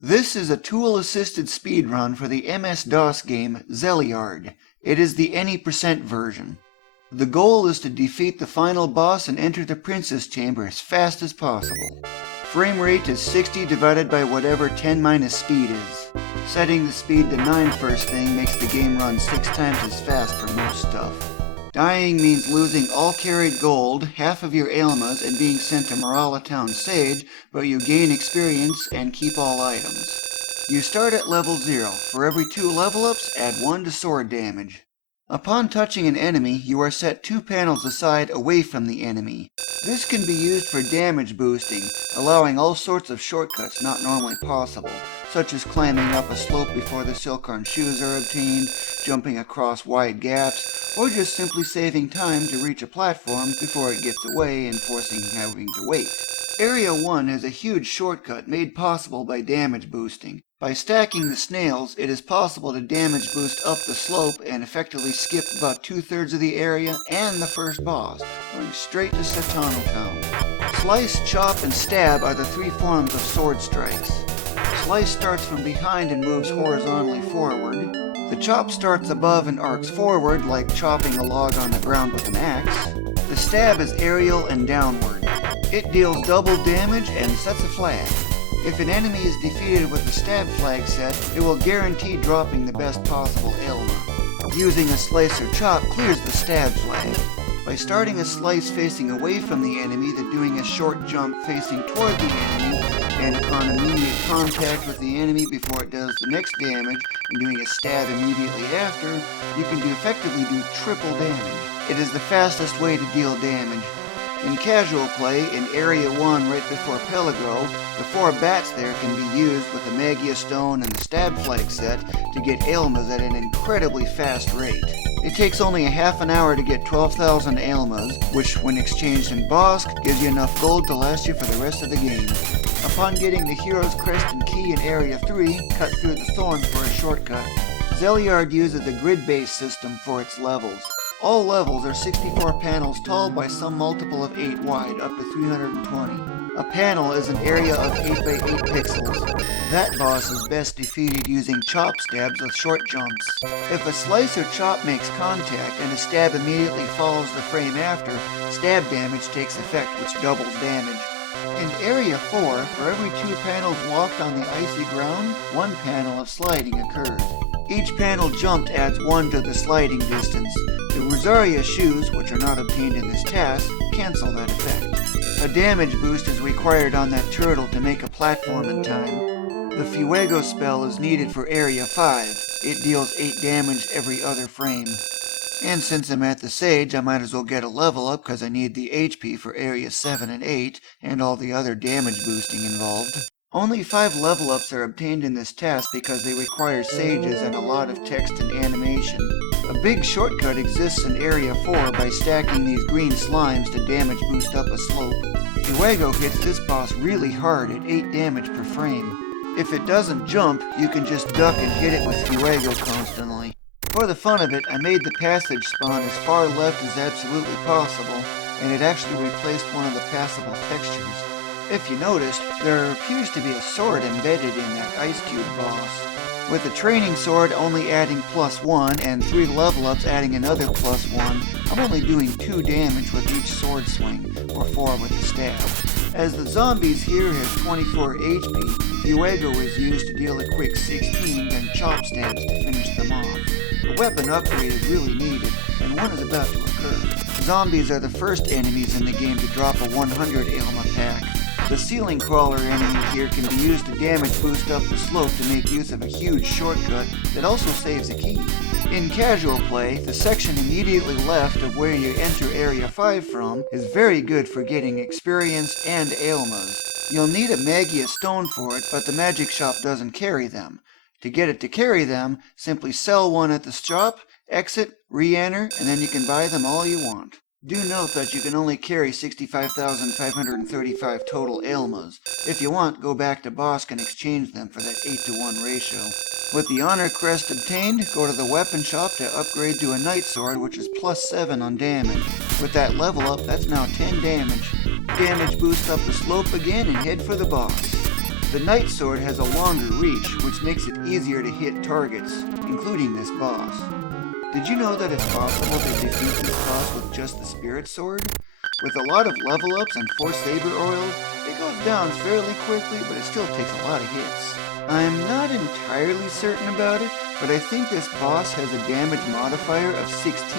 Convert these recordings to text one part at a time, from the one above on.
This is a tool-assisted speedrun for the MS-DOS game Zeliard. It is the any % version. The goal is to defeat the final boss and enter the princess chamber as fast as possible. Frame rate is 60 divided by whatever 10 minus speed is. Setting the speed to 9 first thing makes the game run 6 times as fast for most stuff. Dying means losing all carried gold, half of your ailmas, and being sent to Morala Town Sage, but you gain experience and keep all items. You start at level 0. For every 2 level ups, add 1 to sword damage. Upon touching an enemy, you are set 2 panels aside away from the enemy. This can be used for damage boosting, allowing all sorts of shortcuts not normally possible, such as climbing up a slope before the Silkarn shoes are obtained, jumping across wide gaps, or just simply saving time to reach a platform before it gets away and forcing having to wait. Area 1 has a huge shortcut made possible by damage boosting. By stacking the snails, it is possible to damage boost up the slope and effectively skip about 2/3 of the area and the first boss, going straight to Satano Town. Slice, chop, and stab are the 3 forms of sword strikes. Slice starts from behind and moves horizontally forward. The chop starts above and arcs forward, like chopping a log on the ground with an axe. The stab is aerial and downward. It deals double damage and sets a flag. If an enemy is defeated with the stab flag set, it will guarantee dropping the best possible ailma. Using a slice or chop clears the stab flag. By starting a slice facing away from the enemy, then doing a short jump facing toward the enemy, and upon immediate contact with the enemy before it does the next damage, and doing a stab immediately after, you can effectively do triple damage. It is the fastest way to deal damage. In casual play, in Area 1 right before Peligro, the 4 bats there can be used with the Magia Stone and the Stab Flag set to get ailmas at an incredibly fast rate. It takes only a half an hour to get 12,000 ailmas, which when exchanged in Bosk gives you enough gold to last you for the rest of the game. Upon getting the Hero's Crest and Key in Area 3, cut through the thorns for a shortcut. Zeliard uses a grid-based system for its levels. All levels are 64 panels tall by some multiple of 8 wide, up to 320. A panel is an area of 8 by 8 pixels. That boss is best defeated using chop stabs with short jumps. If a slice or chop makes contact and a stab immediately follows the frame after, stab damage takes effect, which doubles damage. In Area 4, for every 2 panels walked on the icy ground, 1 panel of sliding occurs. Each panel jumped adds 1 to the sliding distance. The Rosaria shoes, which are not obtained in this task, cancel that effect. A damage boost is required on that turtle to make a platform in time. The Fuego spell is needed for Area 5. It deals 8 damage every other frame. And since I'm at the Sage, I might as well get a level up because I need the HP for Area 7 and 8 and all the other damage boosting involved. Only 5 level ups are obtained in this task because they require sages and a lot of text and animation. A big shortcut exists in Area 4 by stacking these green slimes to damage boost up a slope. Fuego hits this boss really hard at 8 damage per frame. If it doesn't jump, you can just duck and hit it with Fuego constantly. For the fun of it, I made the passage spawn as far left as absolutely possible, and it actually replaced one of the passable textures. If you noticed, there appears to be a sword embedded in that Ice Cube boss. With the training sword only adding +1 and 3 level ups adding another +1, I'm only doing 2 damage with each sword swing, or 4 with the stab. As the zombies here have 24 HP, Fuego is used to deal a quick 16, then chop stabs to finish them off. A weapon upgrade is really needed, and one is about to occur. Zombies are the first enemies in the game to drop a 100 ailma pack. The ceiling crawler enemy here can be used to damage boost up the slope to make use of a huge shortcut that also saves a key. In casual play, the section immediately left of where you enter Area 5 from is very good for getting experience and ailmas. You'll need a Magia Stone for it, but the magic shop doesn't carry them. To get it to carry them, simply sell one at the shop, exit, re-enter, and then you can buy them all you want. Do note that you can only carry 65,535 total ailmas. If you want, go back to Bosk and exchange them for that 8-to-1 ratio. With the Honor Crest obtained, go to the weapon shop to upgrade to a Night Sword, which is +7 on damage. With that level up, that's now 10 damage. Damage boost up the slope again and head for the boss. The Knight Sword has a longer reach, which makes it easier to hit targets, including this boss. Did you know that it's possible to defeat this boss with just the Spirit Sword? With a lot of level ups and 4 saber oils, it goes down fairly quickly, but it still takes a lot of hits. I'm not entirely certain about it, but I think this boss has a damage modifier of 16,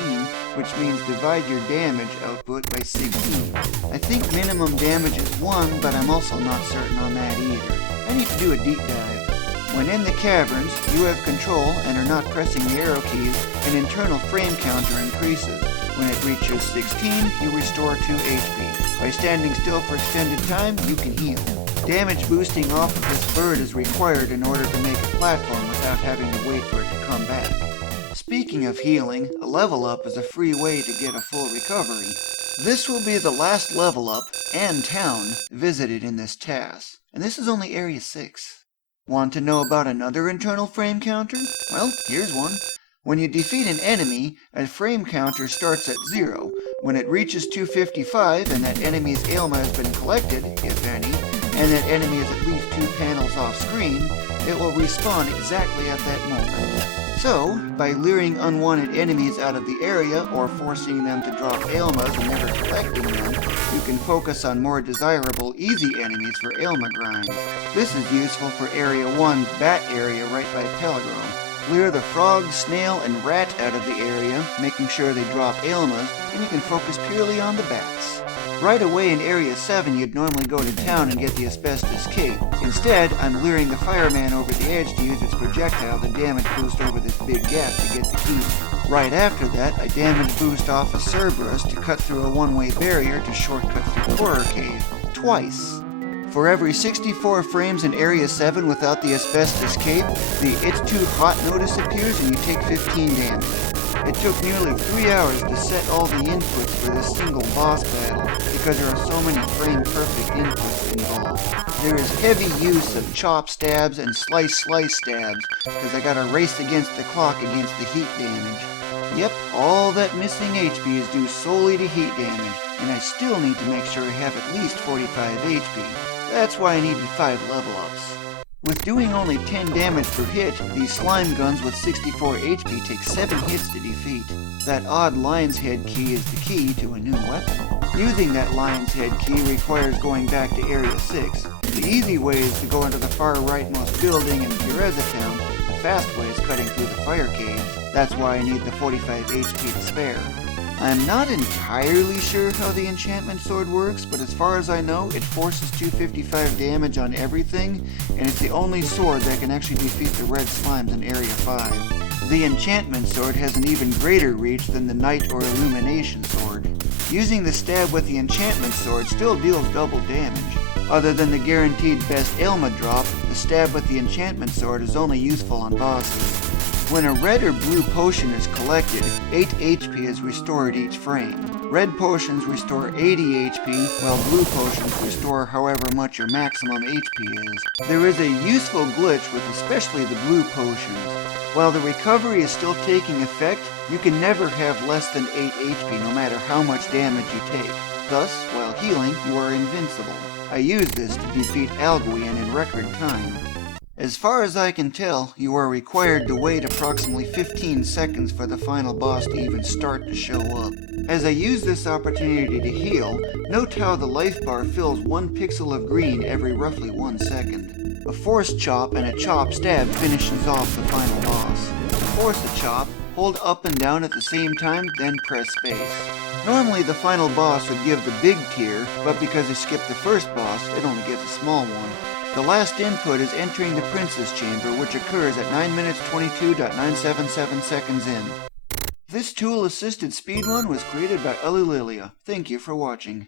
which means divide your damage output by 16. I think minimum damage is 1, but I'm also not certain on that either. I need to do a deep dive. When in the caverns, you have control and are not pressing the arrow keys, an internal frame counter increases. When it reaches 16, you restore 2 HP. By standing still for extended time, you can heal. Damage boosting off of this bird is required in order to make a platform without having to wait for it to come back. Speaking of healing, a level up is a free way to get a full recovery. This will be the last level up, and town, visited in this TAS, and this is only Area 6. Want to know about another internal frame counter? Well, here's one. When you defeat an enemy, a frame counter starts at 0. When it reaches 255 and that enemy's ailma has been collected, if any, and that enemy is at least 2 panels off screen, it will respawn exactly at that moment. So, by luring unwanted enemies out of the area or forcing them to drop ailmas and never collecting them, you can focus on more desirable, easy enemies for ailma grinds. This is useful for Area 1's bat area right by Pelagrom. Clear the frog, snail, and rat out of the area, making sure they drop ailmas, and you can focus purely on the bats. Right away in Area 7 you'd normally go to town and get the asbestos cape. Instead, I'm luring the fireman over the edge to use its projectile to damage boost over this big gap to get the key. Right after that, I damage boost off a Cerberus to cut through a one-way barrier to shortcut through the horror cave. Twice. For every 64 frames in Area 7 without the asbestos cape, the It's Too Hot notice appears and you take 15 damage. It took nearly 3 hours to set all the inputs for this single boss battle because there are so many frame-perfect inputs involved. There is heavy use of chop stabs and slice stabs because I gotta race against the clock against the heat damage. Yep, all that missing HP is due solely to heat damage, and I still need to make sure I have at least 45 HP. That's why I needed 5 level ups. With doing only 10 damage per hit, these slime guns with 64 HP take 7 hits to defeat. That odd lion's head key is the key to a new weapon. Using that lion's head key requires going back to Area 6. The easy way is to go into the far rightmost building in Pureza Town. The fast way is cutting through the fire caves. That's why I need the 45 HP to spare. I'm not entirely sure how the enchantment sword works, but as far as I know, it forces 255 damage on everything, and it's the only sword that can actually defeat the red slimes in Area 5. The enchantment sword has an even greater reach than the Night or Illumination sword. Using the stab with the enchantment sword still deals double damage. Other than the guaranteed best ailma drop, the stab with the enchantment sword is only useful on bosses. When a red or blue potion is collected, 8 HP is restored each frame. Red potions restore 80 HP, while blue potions restore however much your maximum HP is. There is a useful glitch with especially the blue potions. While the recovery is still taking effect, you can never have less than 8 HP no matter how much damage you take. Thus, while healing, you are invincible. I use this to defeat Alguien in record time. As far as I can tell, you are required to wait approximately 15 seconds for the final boss to even start to show up. As I use this opportunity to heal, note how the life bar fills 1 pixel of green every roughly 1 second. A force chop and a chop stab finishes off the final boss. To force a chop, hold up and down at the same time, then press space. Normally the final boss would give the big tier, but because I skipped the first boss, it only gives a small one. The last input is entering the Princess Chamber, which occurs at 9 minutes 22.977 seconds in. This tool-assisted speedrun was created by Ulillillia. Thank you for watching.